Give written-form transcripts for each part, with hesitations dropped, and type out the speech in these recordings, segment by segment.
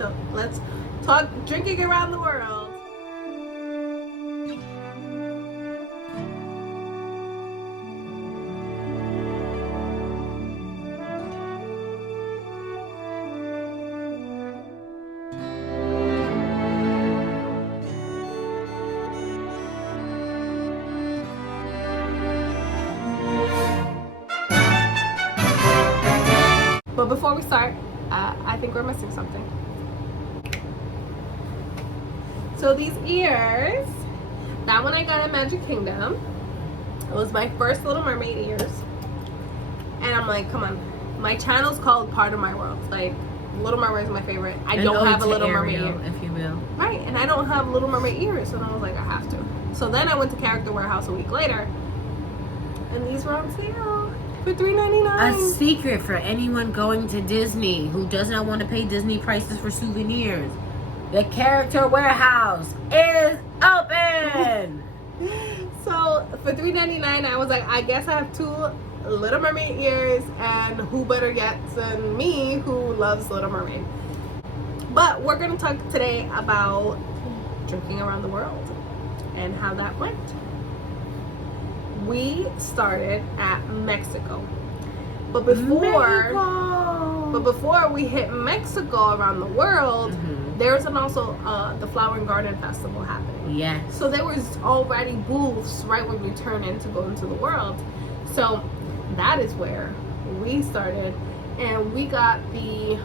So let's talk drinking around the world. But before we start, I think we're missing something. So these ears, that one I got at Magic Kingdom. It was my first Little Mermaid ears. And I'm like, come on. My channel's called Part of My World. Like, Little Mermaid is my favorite. I don't have a Little Mermaid ear. If you will. Right, and I don't have Little Mermaid ears. So I was like, I have to. So then I went to Character Warehouse a week later. And these were on sale for $3.99. A secret for anyone going to Disney who does not want to pay Disney prices for souvenirs. The Character Warehouse is open! So for $3.99, I was like, I guess I have two Little Mermaid ears, and who better yet than me, who loves Little Mermaid. But we're going to talk today about drinking around the world and how that went. We started at Mexico. But before we hit Mexico around the world, there's also the Flower and Garden Festival happening. Yes. So there was already booths right when we turn in to go into the world. So that is where we started. And we got the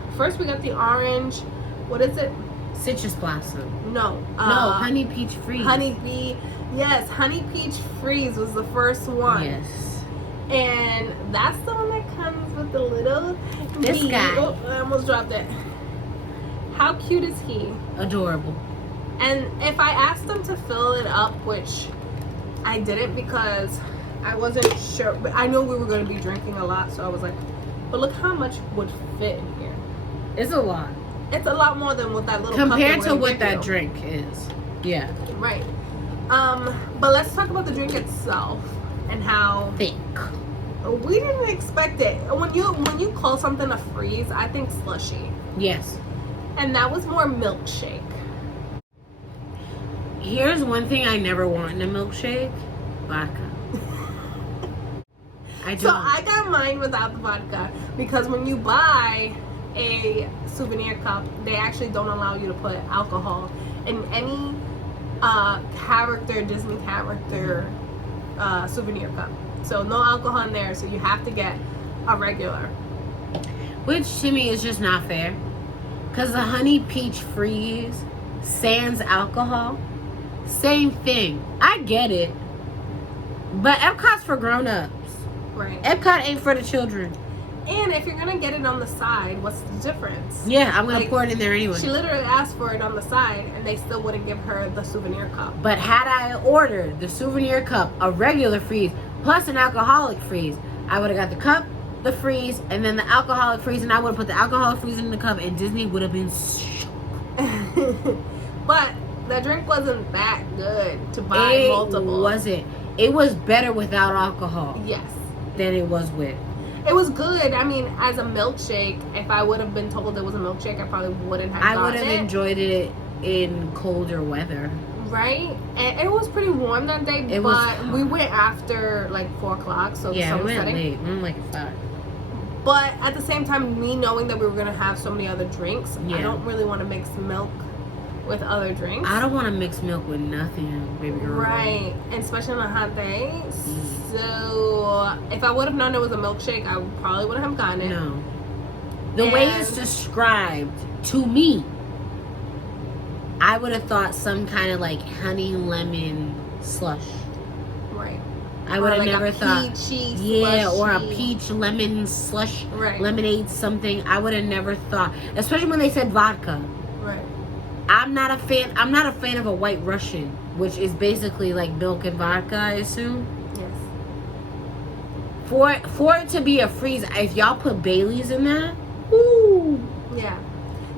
orange, what is it? Citrus Blossom. No, Honey Peach Freeze. Honey Peach Freeze was the first one. Yes. And that's the one that comes with the little This bee. guy. Oh, I almost dropped it. How cute is he? Adorable. And if I asked them to fill it up, which I didn't because I wasn't sure, but I knew we were going to be drinking a lot, so I was like, but look how much would fit in here. It's a lot. It's a lot more than what that little compared cup to what that drink is. Yeah. Right. But let's talk about the drink itself and how Thick. we didn't expect it. When you call something a freeze, I think slushy. Yes. And that was more milkshake. Here's one thing I never want in a milkshake: vodka. I don't. So I got mine without the vodka because when you buy a souvenir cup, they actually don't allow you to put alcohol in any Disney character souvenir cup. So no alcohol in there, so you have to get a regular. Which to me is just not fair. Because the Honey Peach Freeze, sans alcohol, same thing. I get it. But Epcot's for grown-ups. Right. Epcot ain't for the children. And if you're gonna get it on the side, what's the difference? Yeah, I'm gonna pour it in there anyway. She literally asked for it on the side, and they still wouldn't give her the souvenir cup. But had I ordered the souvenir cup, a regular freeze, plus an alcoholic freeze, I would have got the cup, the freeze, and then the alcoholic freeze, and I would have put the alcoholic freeze in the cup, and Disney would have been shocked. But the drink wasn't that good to buy multiple. It wasn't. It was better without alcohol. Yes. Than it was with. It was good. I mean, as a milkshake, if I would have been told it was a milkshake, I probably wouldn't have gotten it. I would have enjoyed it in colder weather. Right? And it was pretty warm that day, but we went after like 4 o'clock, so yeah, the sun we was went setting. late. We went like 5. But at the same time, me knowing that we were going to have so many other drinks, yeah. I don't really want to mix milk with other drinks. I don't want to mix milk with nothing, baby girl. Right, and especially on a hot day. So if I would have known it was a milkshake, I probably wouldn't have gotten it. No. The way it's described to me, I would have thought some kind of like honey lemon slush. Right. I would have like never thought. Peachy yeah, slushy. or a peach lemon slush, right. lemonade something. I would have never thought, especially when they said vodka. Right. I'm not a fan of a White Russian, which is basically like milk and vodka, I assume. Yes. For it to be a freeze, if y'all put Bailey's in that, woo. Yeah.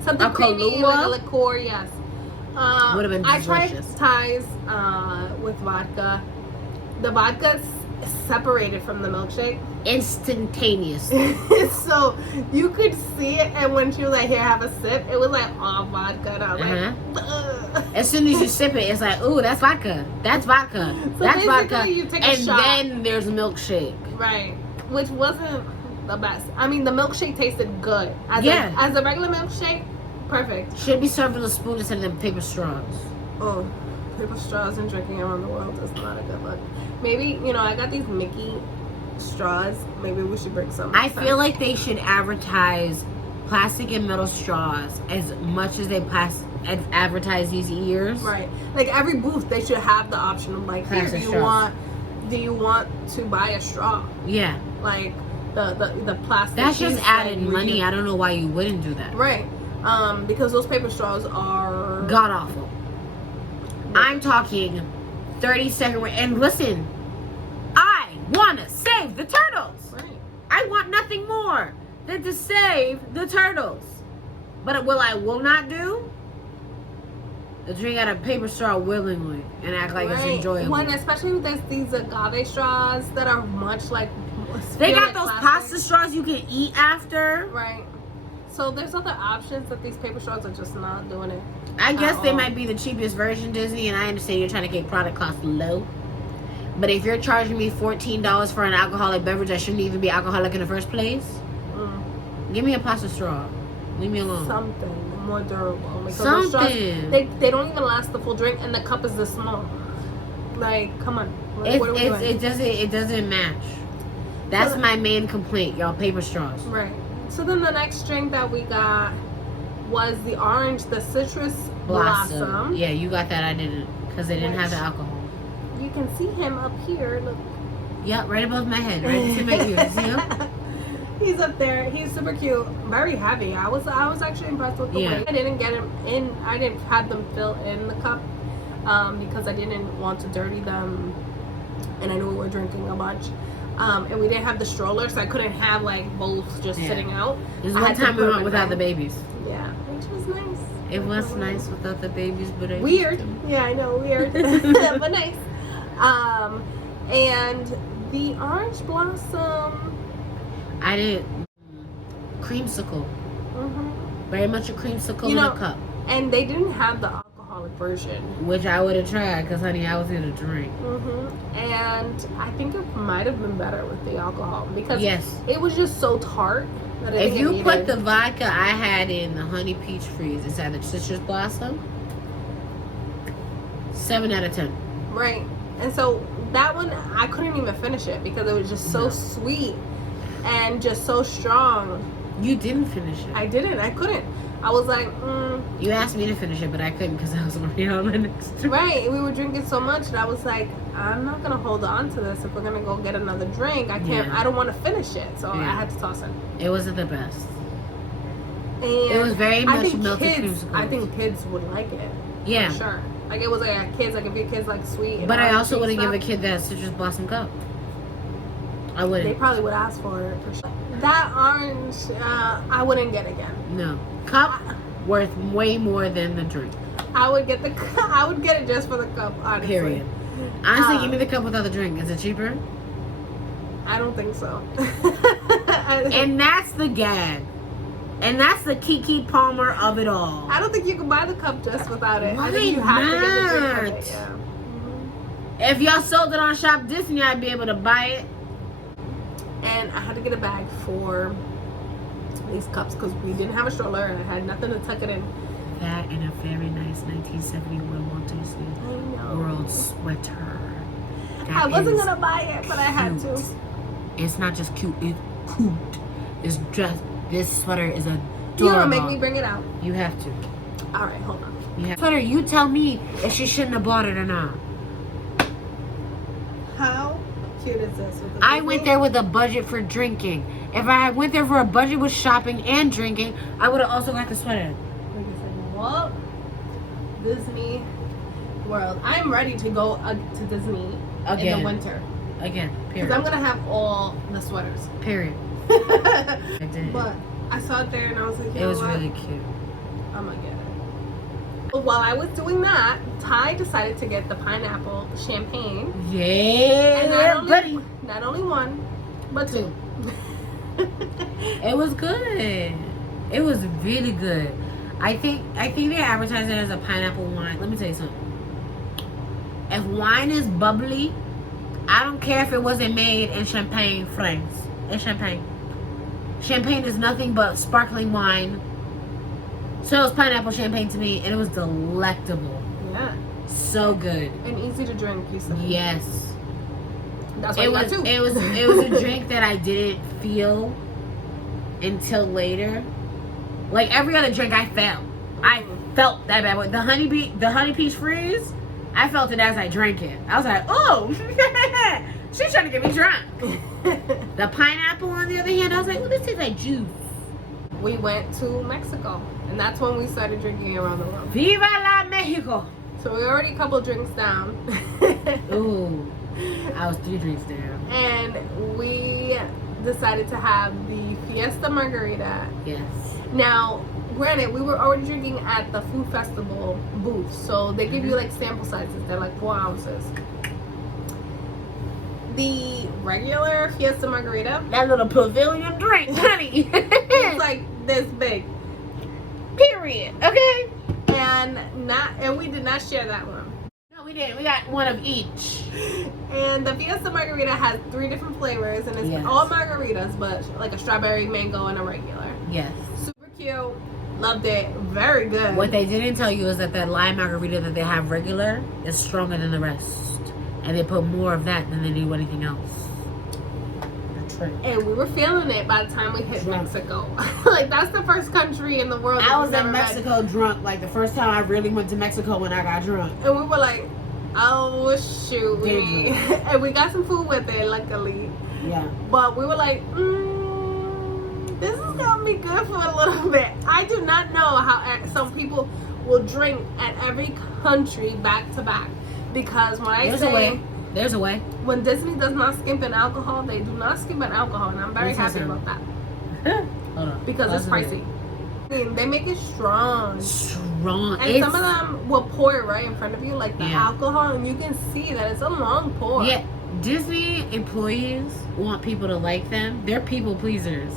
Something creamy, like a liqueur, yes. Would have been delicious. I tried Thais with vodka. The vodka separated from the milkshake. Instantaneously. So you could see it, and when she was like, "Here, have a sip," it was like all vodka. And I was like, ugh. As soon as you sip it, it's like, ooh, that's vodka. That's vodka. So That's vodka. you take a and shot. then there's milkshake. Right. Which wasn't the best. I mean, the milkshake tasted good. As a regular milkshake, perfect. Should be served with a spoon instead of them paper straws. Oh, paper straws and drinking around the world is not a good look. Maybe, I got these Mickey straws. Maybe we should bring some. I feel like they should advertise plastic and metal straws as much as they advertise these ears. Right. Like every booth, they should have the option of like, here, do you want to buy a straw? Yeah. Like the plastic. That's just added money. I don't know why you wouldn't do that. Right. Because those paper straws are god awful. I'm talking 30-second. And listen, I want to save the turtles. Right. I want nothing more than to save the turtles. But what I will not do is drink out of paper straw willingly and act like it's enjoyable. Especially with these agave straws that are much like. They got those pasta straws you can eat after. Right. So there's other options that these paper straws are just not doing it. I guess they might be the cheapest version, Disney, and I understand you're trying to keep product costs low. But if you're charging me $14 for an alcoholic beverage that shouldn't even be alcoholic in the first place, give me a pasta straw. Leave me alone. Something more durable. Because something. Straws, they don't even last the full drink, and the cup is this small. Like, come on. What are we doing? It doesn't match. That's my main complaint, y'all. Paper straws. Right. So then the next drink that we got was the citrus blossom. Yeah, you got that. I didn't, because they didn't have the alcohol. You can see him up here. Look. Yeah, right above my head, right between my ears. See him? He's up there. He's super cute. Very heavy. I was actually impressed with the weight. I didn't get him in. I didn't have them fill in the cup because I didn't want to dirty them, and I knew we were drinking a bunch. And we didn't have the stroller, so I couldn't have like both just sitting out. There's one time we went without the babies. Yeah, which was nice. It was nice without the babies, but weird. Yeah, I know, weird, but nice. And the orange blossom. I did creamsicle. Very much a creamsicle in a cup. And they didn't have the alcoholic version, which I would have tried because, honey, I was here to drink. And I think it might have been better with the alcohol because it was just so tart. That if you put the vodka I had in the honey peach freeze inside the citrus blossom, 7 out of 10. Right. And so that one, I couldn't even finish it because it was just so sweet and just so strong. You didn't finish it. I didn't. I couldn't. I was like, You asked me to finish it, but I couldn't because I was already on the next drink. Right. We were drinking so much that I was like, I'm not going to hold on to this. If we're going to go get another drink, I can't. I don't want to finish it. So I had to toss it. It wasn't the best. And it was very much melted creamsicle. I think kids would like it. Yeah. For sure. Like it was like kids, like if your kids like sweet. And but I also wouldn't give a kid that citrus blossom cup. I wouldn't. They probably would ask for it for sure. That orange, I wouldn't get again. No. Cup worth way more than the drink. I would get I would get it just for the cup, honestly. Period. Honestly, give me the cup without the drink. Is it cheaper? I don't think so. And that's the gag. And that's the Kiki Palmer of it all. I don't think you can buy the cup just without it. Why I think you have to get the drink with it. Yeah. If y'all sold it on Shop Disney, I'd be able to buy it. And I had to get a bag for these cups because we didn't have a stroller and I had nothing to tuck it in. That and a very nice 1971 Walt Disney World sweater. I wasn't gonna buy it, but I had to. It's not just cute, it's cute. It's just, this sweater is adorable. You wanna make me bring it out? You have to. Alright, hold on. Sweater, you tell me if she shouldn't have bought it or not. How cute is this? I went there with a budget for drinking. If I went there for a budget with shopping and drinking, I would have also got the sweater. Well, Disney World. I'm ready to go to Disney again in the winter. Again, period. Because I'm gonna have all the sweaters. Period. I did. But I saw it there and I was like, it was really cute. I'm gonna get it. While I was doing that, Ty decided to get the pineapple champagne. Yeah, And buddy. not only one, but two. It was good. It was really good. I think they advertise it as a pineapple wine. Let me tell you something. If wine is bubbly, I don't care if it wasn't made in Champagne, France. It's champagne. Champagne is nothing but sparkling wine. So it was pineapple champagne to me, and it was delectable. Yeah. So good. And easy to drink, you said. Yes. That's why you got two. It was a drink that I didn't feel until later. Like every other drink I felt that bad. But the honey peach freeze, I felt it as I drank it. I was like, oh, she's trying to get me drunk. The pineapple, on the other hand, I was like, well, this tastes like juice. We went to Mexico, and that's when we started drinking around the world. Viva la Mexico! So we're already a couple drinks down. Ooh, I was 3 drinks down. And we decided to have the Fiesta Margarita. Yes. Now, granted, we were already drinking at the food festival booth, so they give you like sample sizes. They're like 4 ounces. The regular Fiesta Margarita, That little pavilion drink, honey. it's like this big. Period. Okay. And we did not share that one. No, we didn't. We got one of each. And the Fiesta Margarita has 3 different flavors, and it's Yes. all margaritas, but like a strawberry, mango, and a regular. Yes. Super cute. Loved it. Very good. What they didn't tell you is that lime margarita that they have regular is stronger than the rest. And they put more of that than they do anything else. And we were feeling it by the time we hit Mexico. Like, that's the first country in the world that I was we've in never Mexico drunk. Like, the first time I really went to Mexico when I got drunk. And we were like, oh, shoot. And we got some food with it, luckily. Yeah. But we were like, this is going to be good for a little bit. I do not know how some people will drink at every country back to back. Because when There's a way. When Disney does not skimp in alcohol, they do not skimp in alcohol. And I'm very happy about that. Hold on. Because it's pricey. I mean, they make it strong. Strong. And some of them will pour it right in front of you, like the alcohol, and you can see that it's a long pour. Yeah, Disney employees want people to like them. They're people pleasers.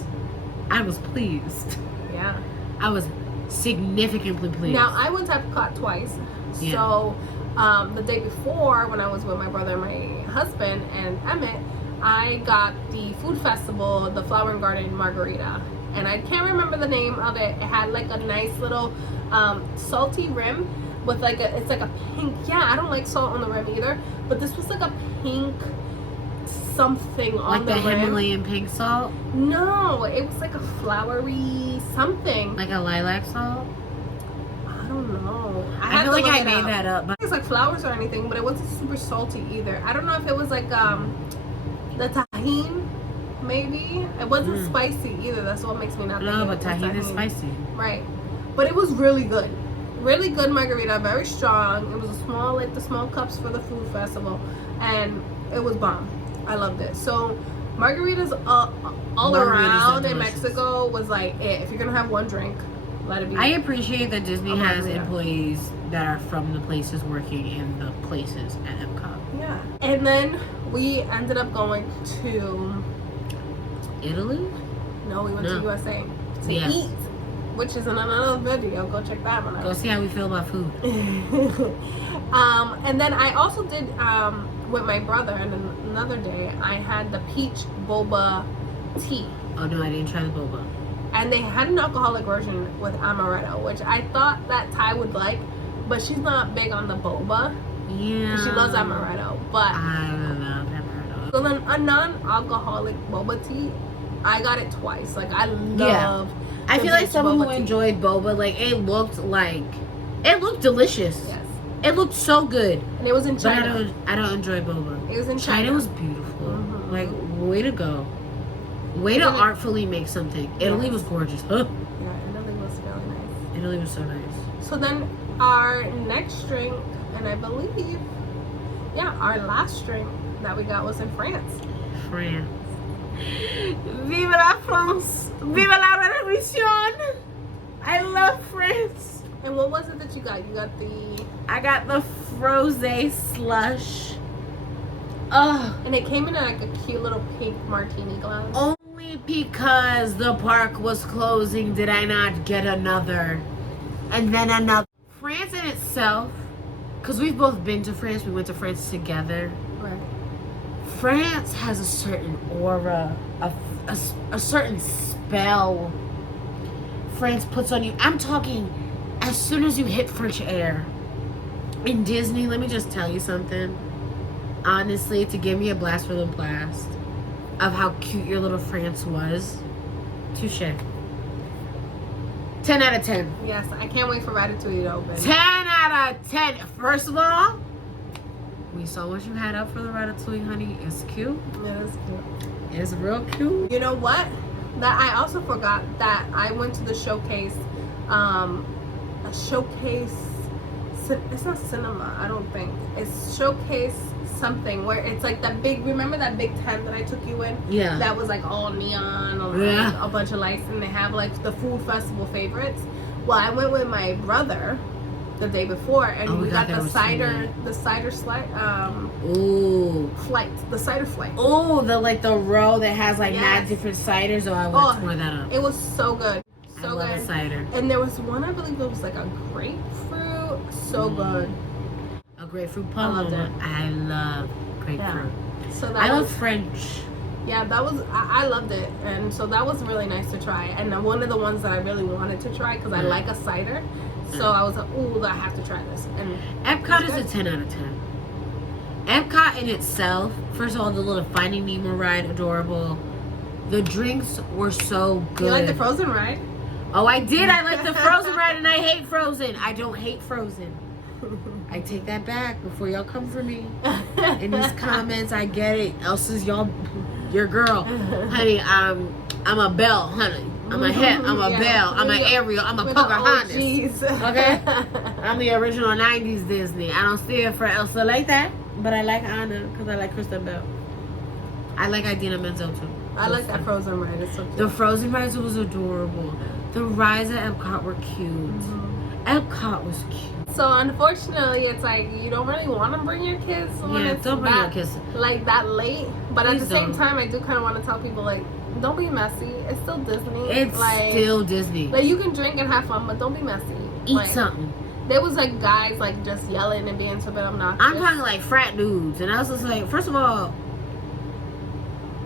I was pleased. Yeah. I was significantly pleased. Now, I went to Epcot twice. Yeah. So, the day before, when I was with my brother and my husband and Emmett, I got the food festival, the Flower and Garden Margarita. And I can't remember the name of it. It had like a nice little salty rim with like it's like a pink. Yeah, I don't like salt on the rim either. But this was like a pink something on the rim. Like the Himalayan pink salt? No, it was like a flowery something. Like a lilac salt? I don't know. I feel like I made that up. But It's like flowers or anything, but it wasn't super salty either. I don't know if it was like the tahine, maybe. It wasn't spicy either. That's what makes me not think no, it but was tahini is spicy. Right. But it was really good. Really good margarita, very strong. It was a small, like the small cups for the food festival, and it was bomb. I loved it. So margaritas all around in Mexico was like it. If you're gonna have one drink, let it be. I appreciate that Disney has employees that are from the places working in the places at Epcot. Yeah. And then we ended up going to Italy? No, we went to USA to eat, which is in another video. Go check that one out. Go see how we feel about food. And then I also did with my brother, and another day I had the peach boba tea. Oh no, I didn't try the boba. And they had an alcoholic version with amaretto, which I thought that Ty would like, but she's not big on the boba. Yeah. She loves amaretto, but I don't know amaretto. So then a non-alcoholic boba tea, I got it twice. Like I love. I feel like someone who enjoyed boba, like it looked delicious. Yes. It looked so good. And it was in China. But I don't enjoy boba. It was in China. China was beautiful. Mm-hmm. Like, way to go. Way to artfully make something. Italy was gorgeous. Huh? Yeah, Italy was really nice. Italy was so nice. So then our next drink, and I believe, our last drink that we got was in France. France. Vive la France! Vive la Revolution! I love France! And what was it that you got? You got the... I got the Frosé slush. Ugh. And it came in like a cute little pink martini glass. Only because the park was closing did I not get another. And then another. France in itself, because we've both been to France. We went to France together. Right. France has a certain aura, a certain spell France puts on you. I'm talking as soon as you hit French air. In Disney, let me just tell you something. Honestly, to give me a blast for the blast of how cute your little France was. Touche. 10 out of 10. Yes, I can't wait for Ratatouille to open. 10 out of 10. First of all, we saw what you had up for the Ratatouille, honey. It's cute. It is cute. It's real cute. You know what? That I also forgot that I went to the showcase. A showcase. It's not cinema, I don't think. It's showcase something where it's like that big. Remember that big tent that I took you in? Yeah. That was like all neon, or Yeah. like a bunch of lights, and they have like the food festival favorites. Well, I went with my brother the day before, and we got the cider slide. Ooh. Flight. The cider flight. Oh, the row that has like Yes. mad different ciders. Oh, I would have tore that up. It was so good. I So love good. a cider. And there was one, I believe, that was like a grapefruit. So good. A grapefruit I loved paloma. it. I love grapefruit. So that I love was, French. yeah, that was, I loved it. And so that was really nice to try. And one of the ones that I really wanted to try, because I like a cider. So I was like, ooh, I have to try this. And Epcot is a 10 out of 10. Epcot in itself, first of all, the little Finding Nemo ride, adorable. The drinks were so good. You like the Frozen ride? Oh, I did. I like the Frozen ride, and I hate Frozen. I don't hate Frozen. I take that back before y'all come for me. In these comments, I get it. Elsa's your girl. Honey, I'm a Belle, honey. I'm a Hep, I'm a Belle, I'm a Ariel, I'm a Pocahontas. Okay? I'm the original 90s Disney. I don't steal for Elsa like that, but I like Anna because I like Kristen Bell. I like Idina Menzel too. I like that Frozen ride. It's so cute. The Frozen rides was adorable. The rides at Epcot were cute. Epcot was cute. So unfortunately, it's like you don't really want to bring your kids when it's don't bring that, your kids. like that late. But at Please the same don't. time, I do kind of want to tell people like, don't be messy. It's still Disney. It's like, still Disney. like you can drink and have fun, but don't be messy. Eat like, something. There was like guys like just yelling and being so bit obnoxious. I'm talking like frat dudes, and I was just like, first of all,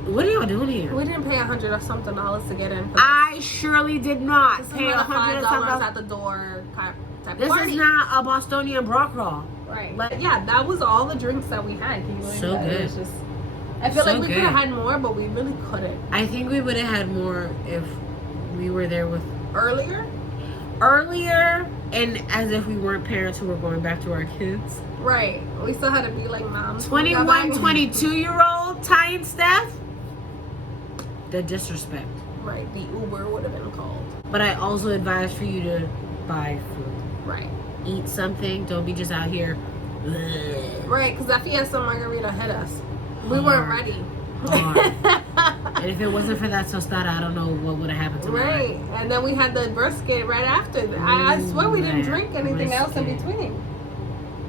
what are y'all doing here? We didn't pay $100 or something to get in. I surely did not This is pay not a $100 $5 at the door type This party. is not a Bostonian bra crawl. Right. Like- But yeah, that was all the drinks that we had. Can you believe So that? good. It was just, I feel So like we good. could have had more, but we really couldn't. I think we would have had more if we were there with Earlier? and as if we weren't parents who were going back to our kids. Right. We still had to be like moms. 21, 22-year-old Ty and Steph. The disrespect. Right. The Uber would have been called. But I also advise for you to buy food. Right. Eat something. Don't be just out here. Right, because that Fiesta Margarita hit us. We weren't ready. Hard. And if it wasn't for that tostada, I don't know what would have happened to me. Right. And then we had the brisket right after. I swear we didn't drink anything else in Brisket. between.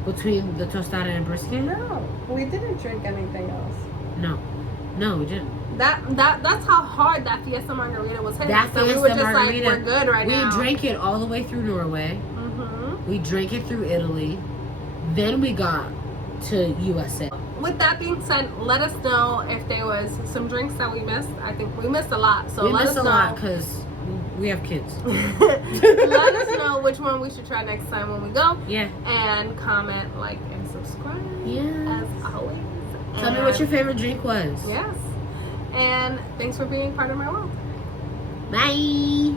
Between the tostada and brisket? No, we didn't drink anything else. No, we didn't. That's how hard that Fiesta Margarita was hitting That us. So we Fiesta were just Margarita, like, we're good right now. We drank it all the way through Norway. Mm-hmm. We drank it through Italy. Then we got to USA. With that being said, let us know if there was some drinks that we missed. I think we missed a lot. So We let missed us a know. lot because we have kids. Let us know which one we should try next time when we go. Yeah. And comment, like, and subscribe. Yeah. As always. Tell me what your favorite drink was. Yes. And thanks for being part of my world. Bye.